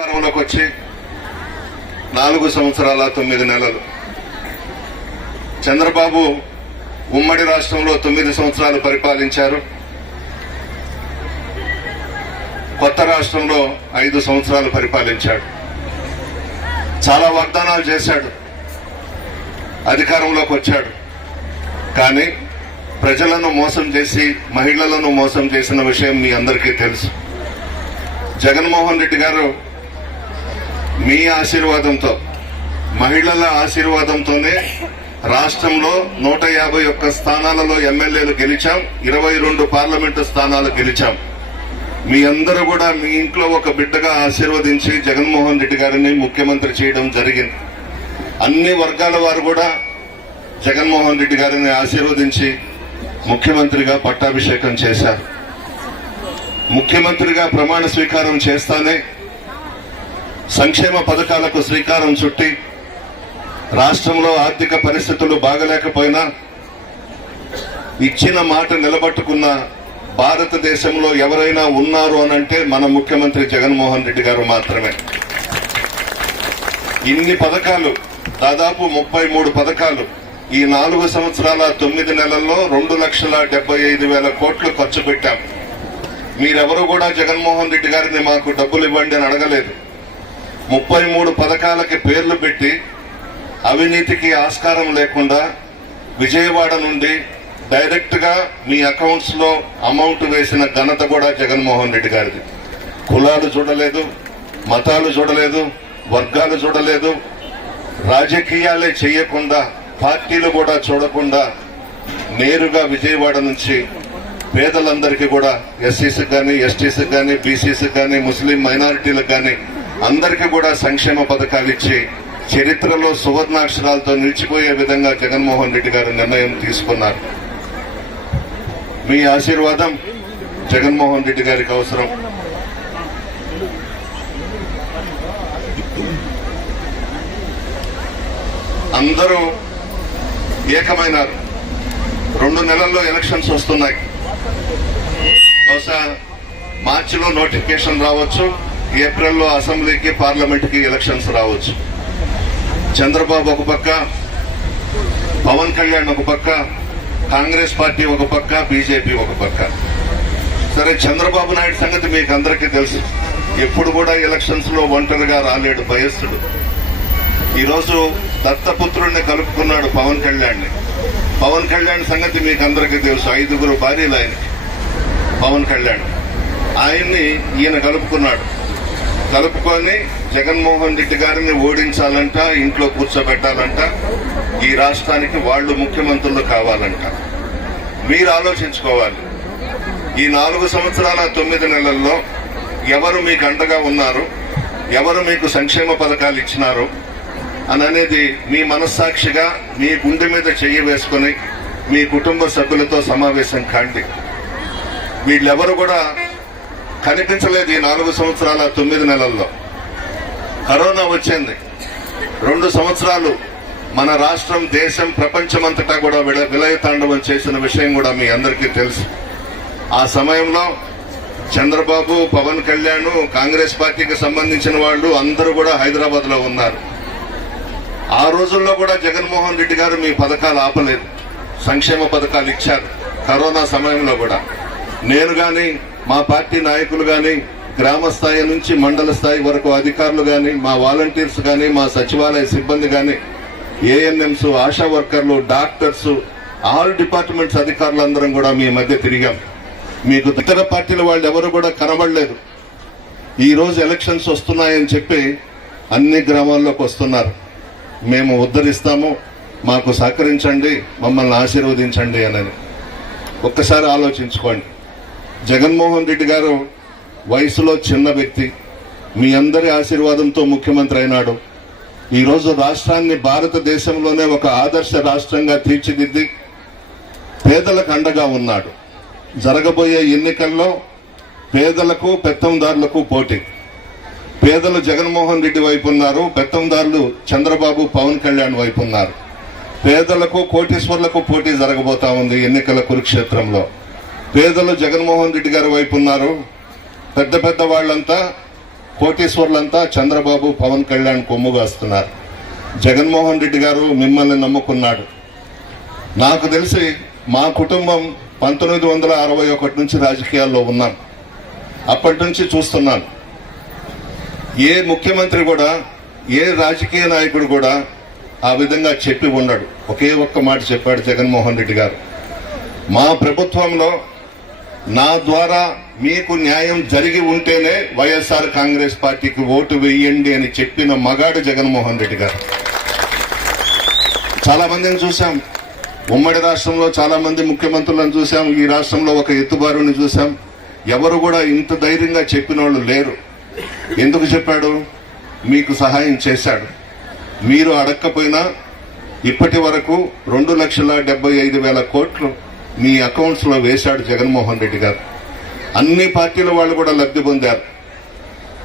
అధికారంలోకి వచ్చి నాలుగు సంవత్సరాల తొమ్మిది నెలలు. చంద్రబాబు ఉమ్మడి రాష్ట్రంలో తొమ్మిది సంవత్సరాలు పరిపాలించారు. కొత్త రాష్ట్రంలో ఐదు సంవత్సరాలు పరిపాలించాడు. చాలా వాగ్దానాలు చేశాడు. అధికారంలోకి వచ్చాడు. కానీ ప్రజలను మోసం చేసి మహిళలను మోసం చేసిన విషయం మీ అందరికీ తెలుసు. జగన్మోహన్ రెడ్డి గారు మీ ఆశీర్వాదంతో మహిళల ఆశీర్వాదంతోనే రాష్ట్రంలో నూట యాభై ఒక్క స్థానాలలో ఎమ్మెల్యేలు గెలిచాం ఇరవై రెండు పార్లమెంటు స్థానాలు గెలిచాం. మీ అందరూ కూడా మీ ఇంట్లో ఒక బిడ్డగా ఆశీర్వదించి జగన్మోహన్ రెడ్డి గారిని ముఖ్యమంత్రి చేయడం జరిగింది. అన్ని వర్గాల వారు కూడా జగన్మోహన్ రెడ్డి గారిని ఆశీర్వదించి ముఖ్యమంత్రిగా పట్టాభిషేకం చేశారు. ముఖ్యమంత్రిగా ప్రమాణ స్వీకారం చేస్తానే సంక్షేమ పథకాలకు శ్రీకారం చుట్టి రాష్ట్రంలో ఆర్థిక పరిస్థితులు బాగలేకపోయినా ఇచ్చిన మాట నిలబట్టుకున్న భారతదేశంలో ఎవరైనా ఉన్నారు అనంటే మన ముఖ్యమంత్రి జగన్మోహన్ రెడ్డి గారు మాత్రమే. ఇన్ని పథకాలు దాదాపు ముప్పై మూడు పథకాలు ఈ నాలుగు సంవత్సరాల తొమ్మిది నెలల్లో రెండు లక్షల డెబ్బై ఐదు వేల కోట్లు ఖర్చు పెట్టాం. మీరెవరు కూడా జగన్మోహన్ రెడ్డి గారిని మాకు డబ్బులు ఇవ్వండి అని అడగలేదు. ముప్పై మూడు పథకాలకి పేర్లు పెట్టి అవినీతికి ఆస్కారం లేకుండా విజయవాడ నుండి డైరెక్ట్గా మీ అకౌంట్స్లో అమౌంట్ వేసిన ఘనత కూడా జగన్మోహన్ రెడ్డి గారిది. కులాలు చూడలేదు మతాలు చూడలేదు వర్గాలు చూడలేదు రాజకీయాలే చేయకుండా పార్టీలు కూడా చూడకుండా నేరుగా విజయవాడ నుంచి పేదలందరికీ కూడా ఎస్సీసీకి కానీ ఎస్టీసీకి కానీ బీసీసీకి కానీ ముస్లిం మైనారిటీలకు కానీ అందరికీ కూడా సంక్షేమ పథకాలు ఇచ్చి చరిత్రలో సువర్ణాక్షరాలతో నిలిచిపోయే విధంగా జగన్మోహన్ రెడ్డి గారు నిర్ణయం తీసుకున్నారు. మీ ఆశీర్వాదం జగన్మోహన్ రెడ్డి గారికి అవసరం. అందరూ ఏకమైనారు. రెండు నెలల్లో ఎలక్షన్స్ వస్తున్నాయి. బహుశా మార్చిలో నోటిఫికేషన్ రావచ్చు. ఏప్రిల్లో అసెంబ్లీకి పార్లమెంట్కి ఎలక్షన్స్ రావచ్చు. చంద్రబాబు ఒక పక్క పవన్ కళ్యాణ్ ఒక పక్క కాంగ్రెస్ పార్టీ ఒక పక్క బీజేపీ ఒక పక్క. సరే చంద్రబాబు నాయుడు సంగతి మీకు అందరికీ తెలుసు. ఎప్పుడు కూడా ఎలక్షన్స్లో ఒంటరిగా రాలేడు భయస్థుడు ఈరోజు దత్తపుత్రుడిని కలుపుకున్నాడు పవన్ కళ్యాణ్ని. పవన్ కళ్యాణ్ సంగతి మీకు అందరికీ తెలుసు. ఐదుగురు భార్యలు ఆయనకి. పవన్ కళ్యాణ్. ఆయన్ని ఈయన కలుపుకున్నాడు. కలుపుకొని జగన్మోహన్ రెడ్డి గారిని ఓడించాలంట ఇంట్లో కూర్చోబెట్టాలంట ఈ రాష్ట్రానికి వాళ్ళు ముఖ్యమంత్రులు కావాలంట. మీరు ఆలోచించుకోవాలి. ఈ నాలుగు సంవత్సరాల తొమ్మిది నెలల్లో ఎవరు మీకు అండగా ఉన్నారు? ఎవరు మీకు సంక్షేమ పథకాలు ఇచ్చినారు? అని అనేది మీ మనస్సాక్షిగా మీ గుండె మీద చెయ్యి వేసుకొని మీ కుటుంబ సభ్యులతో సమావేశం కాండి. వీళ్ళెవరు కూడా కనిపించలేదు ఈ నాలుగు సంవత్సరాల తొమ్మిది నెలల్లో. కరోనా వచ్చింది. రెండు సంవత్సరాలు మన రాష్ట్రం దేశం ప్రపంచమంతటా కూడా విల విలయతాండవం చేసిన విషయం కూడా మీ అందరికీ తెలుసు. ఆ సమయంలో చంద్రబాబు పవన్ కళ్యాణ్ కాంగ్రెస్ పార్టీకి సంబంధించిన వాళ్ళు అందరూ కూడా హైదరాబాద్లో ఉన్నారు. ఆ రోజుల్లో కూడా జగన్మోహన్ రెడ్డి గారు మీ పథకాలు ఆపలేదు. సంక్షేమ పథకాలు ఇచ్చారు. కరోనా సమయంలో కూడా. నేను కానీ మా పార్టీ నాయకులు గాని గ్రామ స్థాయి నుంచి మండల స్థాయి వరకు అధికారులు గాని మా వాలంటీర్స్ గాని మా సచివాలయ సిబ్బంది గాని ఏఎన్ఎంస్ ఆశా వర్కర్లు డాక్టర్స్ ఆల్ డిపార్ట్మెంట్స్ అధికారులందరం కూడా మీ మధ్య తిరిగాం. మీకు ఇతర పార్టీల వాళ్ళు ఎవరు కూడా కనబడలేదు. ఈ రోజు ఎలక్షన్స్ వస్తున్నాయని చెప్పి అన్ని గ్రామాల్లోకి వస్తున్నారు. మేము ఉద్ధరిస్తాము మాకు సహకరించండి మమ్మల్ని ఆశీర్వదించండి అని. ఒక్కసారి ఆలోచించుకోండి. జగన్మోహన్ రెడ్డి గారు వయసులో చిన్న వ్యక్తి. మీ అందరి ఆశీర్వాదంతో ముఖ్యమంత్రి అయినాడు. ఈరోజు రాష్ట్రాన్ని భారతదేశంలోనే ఒక ఆదర్శ రాష్ట్రంగా తీర్చిదిద్ది పేదలకు అండగా ఉన్నాడు. జరగబోయే ఎన్నికల్లో పేదలకు పెత్తందారులకు పోటీ. పేదలు జగన్మోహన్ రెడ్డి వైపు ఉన్నారు పెత్తందారులు చంద్రబాబు పవన్ కళ్యాణ్ వైపు ఉన్నారు. పేదలకు కోటీశ్వర్లకు పోటీ జరగబోతా ఉంది ఎన్నికల కురుక్షేత్రంలో. పేదలు జగన్మోహన్ రెడ్డి గారి వైపు ఉన్నారు. పెద్ద పెద్ద వాళ్ళంతా కోటేశ్వర్లంతా చంద్రబాబు పవన్ కళ్యాణ్ కొమ్ముగాస్తున్నారు జగన్మోహన్ రెడ్డి గారు మిమ్మల్ని నమ్ముకున్నాడు. నాకు తెలిసి మా కుటుంబం పంతొమ్మిది వందల అరవై ఒకటి నుంచి రాజకీయాల్లో ఉన్నాం. అప్పటి నుంచి చూస్తున్నాను. ఏ ముఖ్యమంత్రి కూడా ఏ రాజకీయ నాయకుడు కూడా ఆ విధంగా చెప్పి ఉండడు. ఒకే ఒక్క మాట చెప్పాడు జగన్మోహన్ రెడ్డి గారు. మా ప్రభుత్వంలో నా ద్వారా మీకు న్యాయం జరిగి ఉంటేనే వైఎస్ఆర్ కాంగ్రెస్ పార్టీకి ఓటు వేయండి అని చెప్పిన మగాడు జగన్మోహన్ రెడ్డి గారు. చాలా మందిని చూసాం ఉమ్మడి రాష్ట్రంలో చాలా మంది ముఖ్యమంత్రులను చూసాం ఈ రాష్ట్రంలో ఒక ఎత్తుబారుని చూసాం ఎవరు కూడా ఇంత ధైర్యంగా చెప్పిన వాళ్ళు లేరు. ఎందుకు చెప్పాడు? మీకు సహాయం చేశాడు. మీరు అడగకపోయినా ఇప్పటి వరకు రెండు లక్షల డెబ్బై ఐదు వేల కోట్లు మీ అకౌంట్స్లో వేశాడు జగన్మోహన్ రెడ్డి గారు. అన్ని పార్టీల వాళ్ళు కూడా లబ్ధి పొందారు.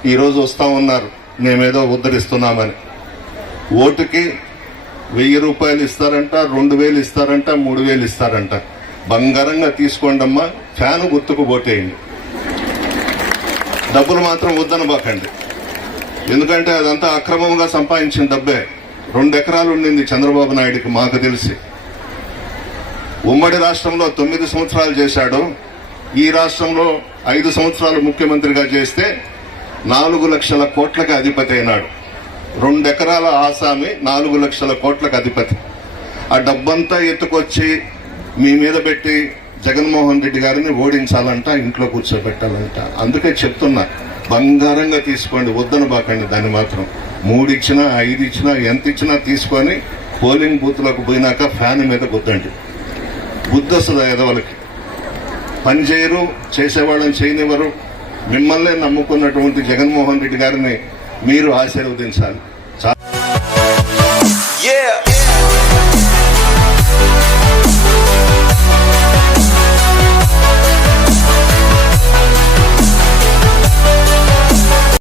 ఈరోజు వస్తా ఉన్నారు. మేమేదో ఉద్ధరిస్తున్నామని. ఓటుకి వెయ్యి రూపాయలు ఇస్తారంట రెండు వేలు ఇస్తారంట మూడు వేలు ఇస్తారంట. బంగారంగా తీసుకోండమ్మా ఫ్యాన్ గుర్తుకు పోటేయండి డబ్బులు మాత్రం వద్దనబాకండి. ఎందుకంటే అదంతా అక్రమంగా సంపాదించిన డబ్బే. రెండు ఎకరాలు ఉండింది చంద్రబాబు నాయుడికి మాకు తెలిసి. ఉమ్మడి రాష్ట్రంలో తొమ్మిది సంవత్సరాలు చేశాడు. ఈ రాష్ట్రంలో ఐదు సంవత్సరాలు ముఖ్యమంత్రిగా చేస్తే నాలుగు లక్షల కోట్లకి అధిపతి అయినాడు. రెండు ఎకరాల ఆసామి నాలుగు లక్షల కోట్లకు అధిపతి. ఆ డబ్బంతా ఎత్తుకొచ్చి మీ మీద పెట్టి జగన్మోహన్ రెడ్డి గారిని ఓడించాలంట ఇంట్లో కూర్చోబెట్టాలంట. అందుకే చెప్తున్నా బంగారంగా తీసుకోండి వద్దను బాకండి దాన్ని మాత్రం. మూడు ఇచ్చినా ఐదు ఇచ్చినా ఎంత ఇచ్చినా తీసుకొని పోలింగ్ బూత్లకు పోయినాక ఫ్యాన్ మీద గుద్దండి బుద్ధి వస్తుంది ఎదవలకి పని చేయరు చేసేవాళ్ళని చేయనివ్వరు. మిమ్మల్నే నమ్ముకున్నటువంటి జగన్మోహన్ రెడ్డి గారిని మీరు ఆశీర్వదించాలి. Yeah.